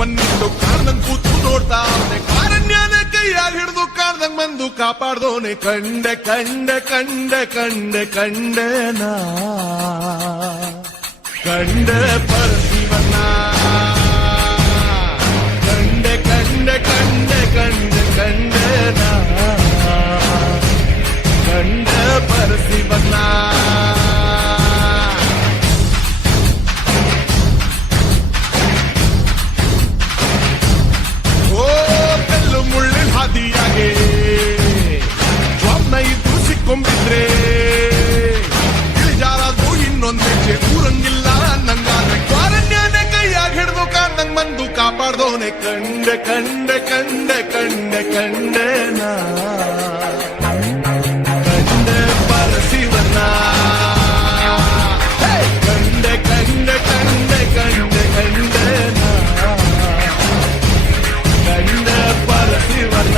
ಒಂದಿಟ್ಟು ಕಾಣ್ದಂಗ್ ಕೂತು ನೋಡ್ತಾ ಅವನೆ ಕಾರಣ್ಯನ ಕೈಯಾಗ ಹಿಡಿದು ಕಾಣ್ದಂಗ್ ಬಂದು ಕಾಪಾಡ್ದೋನೆ ಕಂಡೆ ಕಂಡೆ ಕಂಡೆ ಕಂಡೆ ಕಂಡೆನ ಕಂಡೆ ಪರಶಿವನ ಕಂಡೆ ಕಂಡೆ ಕಂಡೆ ಕಂಡೆ ಕಂಡೆನ ಕಂಡೆ ಪರಶಿವನ ಹಾದಿಯಾಗೆ ಜಾಬ್ನ ಇದ್ದು ಸಿಕ್ಕೊಂಬಿದ್ರೆ ಇಳಿಜಾರದು ಇನ್ನೊಂದ್ ಹೆಜ್ಜೆ ಊರಂಗಿಲ್ಲ ನಂಗಾದ್ರೆ ಕಾರಣ್ಯನೇ ಕೈಯಾಗ ಹಿಡಿದು ಕಾಣ್ದಂಗ್ ಬಂದು ಕಾಪಾಡ್ದೋನೆ ಕಂಡೆ ಕಂಡೆ ಕಂಡೆ ಕಂಡೆ ಕಂಡೆನ ಕಂಡೆ ಪರಶಿವನ ಕಂಡೆ ಕಂಡೆ ಕಂಡೆ ಕಂಡೆ ಕಂಡೆನ ಕಂಡೆ ಪರಶಿವನ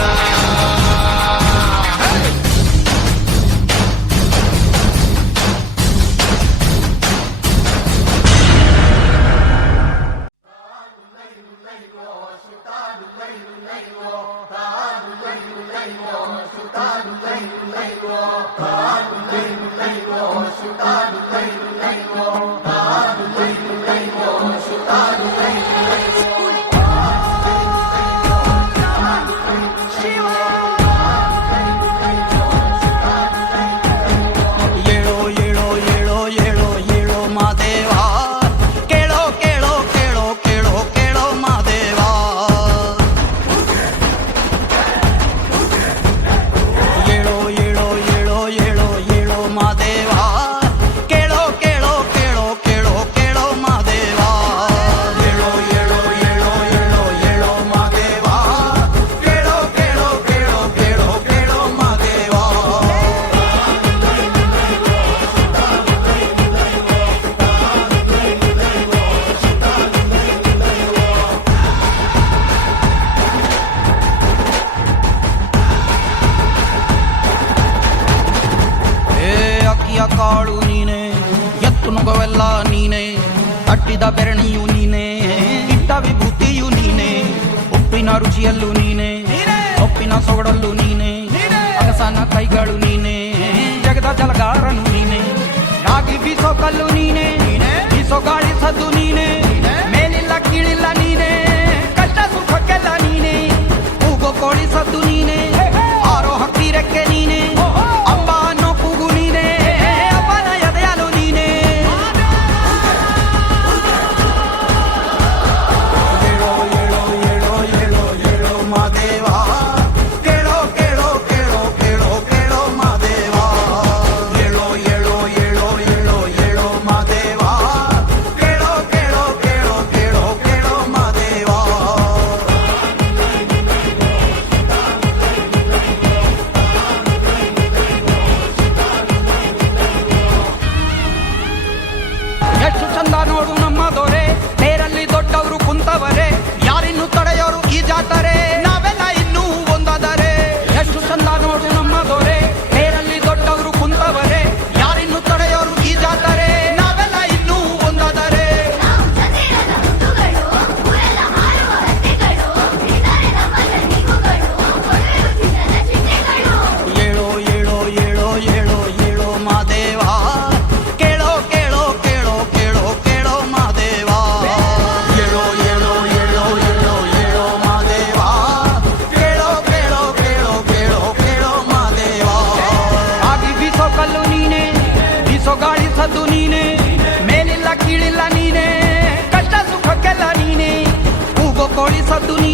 ಕಾಳು ನೀನೆ ಎತ್ತು ನುಗವೆಲ್ಲ ನೀನೆ ತಟ್ಟಿದ ಬೆರಣಿಯು ನೀನೆ ಇಟ್ಟ ವಿಭೂತಿಯು ನೀನೆ ಉಪ್ಪಿನ ರುಚಿಯಲ್ಲೂ ನೀನೆ ಒಪ್ಪಿನ ಸೊಗಡಲ್ಲೂ ನೀನೆ ಅಗಸನ ಕೈಗಳು ನೀನೆ ಜಗದ ಜಲಗಾರನು ನೀನೆ ರಾಗಿ ಬೀಸೋ ಕಲ್ಲು ನೀನೆ ಬೀಸೋ ಗಾಳಿ ಸದ್ದು ನೀನೆ ಮೇಲಿಲ್ಲ ಕೀಳಿಲ್ಲ ನೀನೆ ಕಷ್ಟ ಸುಖಕ್ಕೆಲ್ಲ ನೀನೆ ಕೂಗೋ ಕೋಳಿ ಸದ್ದು ನೀನೆ ಆರೋ ಹಕ್ಕಿ ರೆಕ್ಕೆ ನೀನೆ ಅಪ್ಪ ಅನ್ನೋ ಕೂಗು ನೀನೆ ಅಪ್ಪನ ಎದೆಯಲು ನೀನೆ ಏಳೋ ಏಳೋ ಏಳೋ ಏಳೋ ಏಳೋ ಮಾದೇವ ಕೇಳೋ ಕೇಳೋ ಕೇಳೋ ಕೇಳೋ ಕೇಳೋ ಮಾದೇವ ಏಳೋ ಏಳೋ ಏಳೋ ಏಳೋ ಏಳೋ ಮಾದೇವ ಕೇಳೋ ಕೇಳೋ ಕೇಳೋ ಕೇಳೋ ಕೇಳೋ ಮಾದೇವ ಎಷ್ಟು ಚಂದ ನೋಡು ನಮ್ಮ ದೊರೆ ಬೇರಲ್ಲಿ ದೊಡ್ಡವರು ಕುಂತವರೇ ಯಾರಿನ್ನು ತಡೆಯೋರು ಈ ಜಾತರೆ ನಾವೆಲ್ಲ ಇನ್ನೂ ಒಂದಾದರೆ ಎಷ್ಟು ಚಂದ ನೋಡು ನಮ್ಮ ದೊರೆ ಬೇರಲ್ಲಿ ದೊಡ್ಡವರು ಕುಂತವರೇ ಯಾರಿನ್ನು ತಡೆಯೋರು ಈ ಜಾತರೆ ನಾವೆಲ್ಲ ಇನ್ನೂ ಒಂದಾದರೆ ಏಳೋ ಏಳೋ ಏಳೋ ಏಳೋ ಏಳೋ ಮಾದೇವ ಕೇಳೋ ಕೇಳೋ ಕೇಳೋ ಕೇಳೋ ಕೇಳೋ ಮಾದೇವ ಏಳೋ ಏಳೋ ಏಳೋ ಏಳೋ ಏಳೋ ಮಾದೇವ ಕೇಳೋ ಕೇಳೋ ಕೇಳೋ ಕೇಳೋ ಕೇಳೋ ಮಾದೇವ ಆಗಿ ಬೀಸೋ ಕಲ್ಲು ನೀನೆ ಬೀಸೋ ಗಾಳಿ ಸದ್ದು ನೀನೆ ಮೇಲಿಲ್ಲ ಕೀಳಿಲ್ಲ ನೀನೆ ಕಷ್ಟ ಸುಖಕ್ಕೆಲ್ಲ ನೀನೆ ಕೂಗೋ ಕೋಳಿ ಸದ್ದು ನೀನೆ